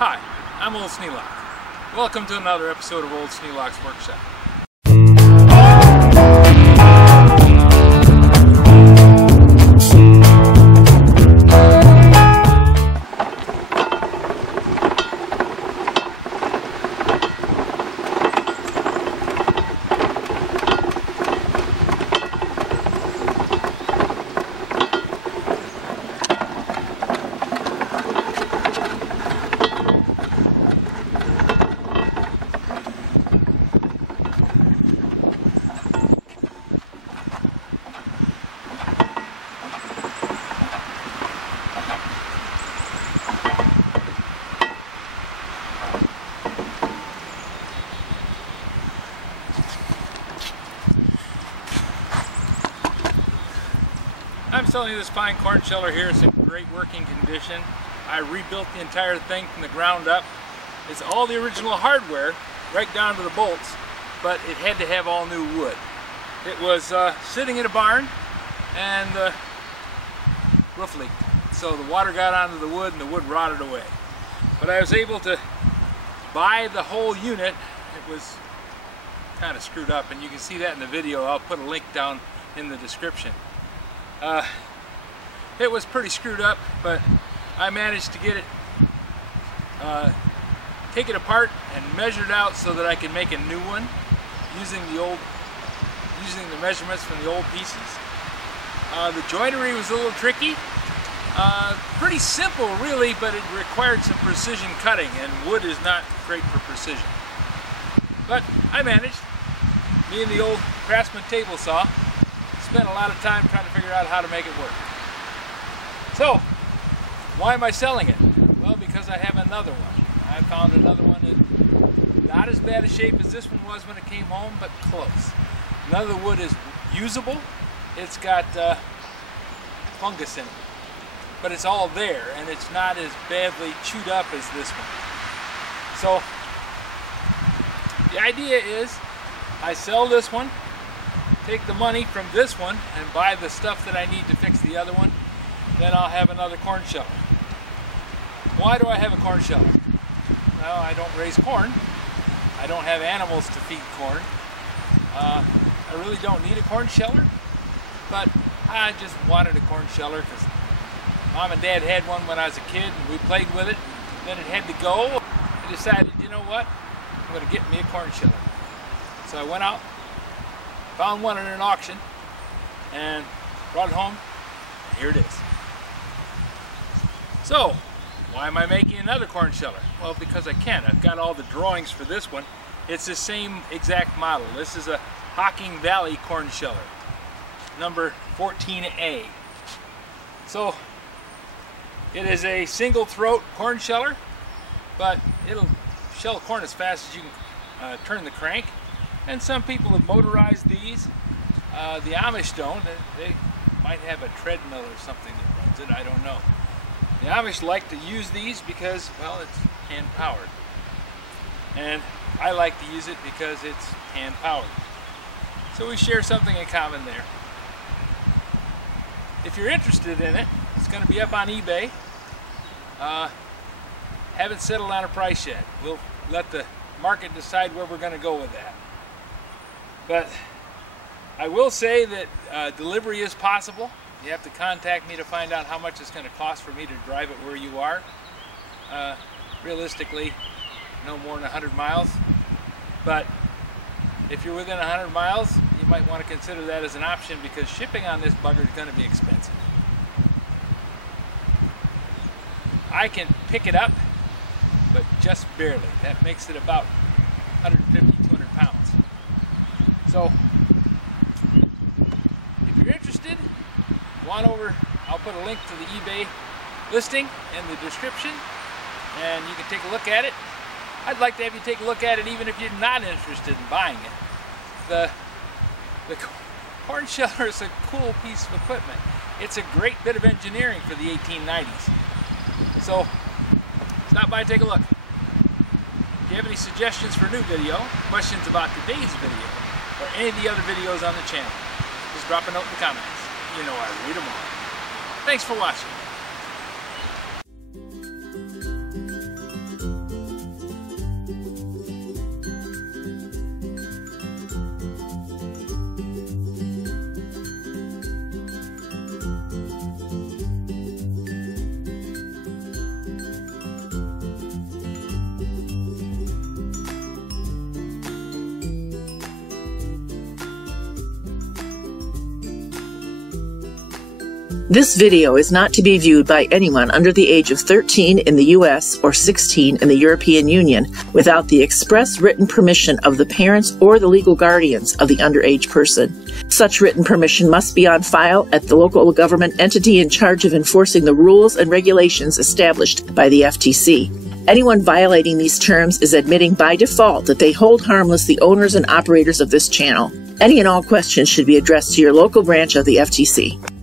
Hi, I'm Old Sneelock. Welcome to another episode of Old Sneelock's Workshop. I'm selling you this fine Cornsheller here. It's in great working condition. I rebuilt the entire thing from the ground up. It's all the original hardware, right down to the bolts, but it had to have all new wood. It was sitting in a barn and the roof leaked. So the water got onto the wood and the wood rotted away. But I was able to buy the whole unit. It was kind of screwed up, and you can see that in the video. I'll put a link down in the description. It was pretty screwed up, but I managed to get it, take it apart and measure it out so that I could make a new one using the measurements from the old pieces. The joinery was a little tricky. Pretty simple really, but it required some precision cutting, and wood is not great for precision. But I managed. Me and the old Craftsman table saw spent a lot of time trying to figure out how to make it work. So, why am I selling it? Well, because I have another one. I found another one in not as bad a shape as this one was when it came home, but close. None of the wood is usable. It's got fungus in it. But it's all there, and it's not as badly chewed up as this one. So, the idea is, I sell this one, take the money from this one and buy the stuff that I need to fix the other one, then I'll have another Cornsheller. Why do I have a Cornsheller? Well, I don't raise corn. I don't have animals to feed corn. I really don't need a Cornsheller, but I just wanted a Cornsheller because Mom and Dad had one when I was a kid and we played with it. Then it had to go. I decided, you know what? I'm going to get me a Cornsheller. So I went out, found one at an auction, and brought it home. Here it is. So, why am I making another Cornsheller? Well, because I can. I've got all the drawings for this one. It's the same exact model. This is a Hocking Valley Cornsheller, number 14A. So, it is a single throat Cornsheller, but it'll shell corn as fast as you can turn the crank. And some people have motorized these. The Amish don't. They might have a treadmill or something that runs it. I don't know. The Amish like to use these because, well, it's hand powered. And I like to use it because it's hand powered. So we share something in common there. If you're interested in it, it's going to be up on eBay. Haven't settled on a price yet. We'll let the market decide where we're going to go with that. But I will say that delivery is possible. You have to contact me to find out how much it's going to cost for me to drive it where you are. Realistically, no more than 100 miles. But if you're within 100 miles, you might want to consider that as an option because shipping on this bugger is going to be expensive. I can pick it up, but just barely. That makes it about 150, 200 pounds. So, if you're interested, go on over. I'll put a link to the eBay listing in the description, and you can take a look at it. I'd like to have you take a look at it even if you're not interested in buying it. The Cornsheller is a cool piece of equipment. It's a great bit of engineering for the 1890s. So, stop by and take a look. If you have any suggestions for a new video, questions about today's video, or any of the other videos on the channel, just drop a note in the comments. You know I read them all. Thanks for watching. This video is not to be viewed by anyone under the age of 13 in the U.S. or 16 in the European Union without the express written permission of the parents or the legal guardians of the underage person. Such written permission must be on file at the local government entity in charge of enforcing the rules and regulations established by the FTC. Anyone violating these terms is admitting by default that they hold harmless the owners and operators of this channel. Any and all questions should be addressed to your local branch of the FTC.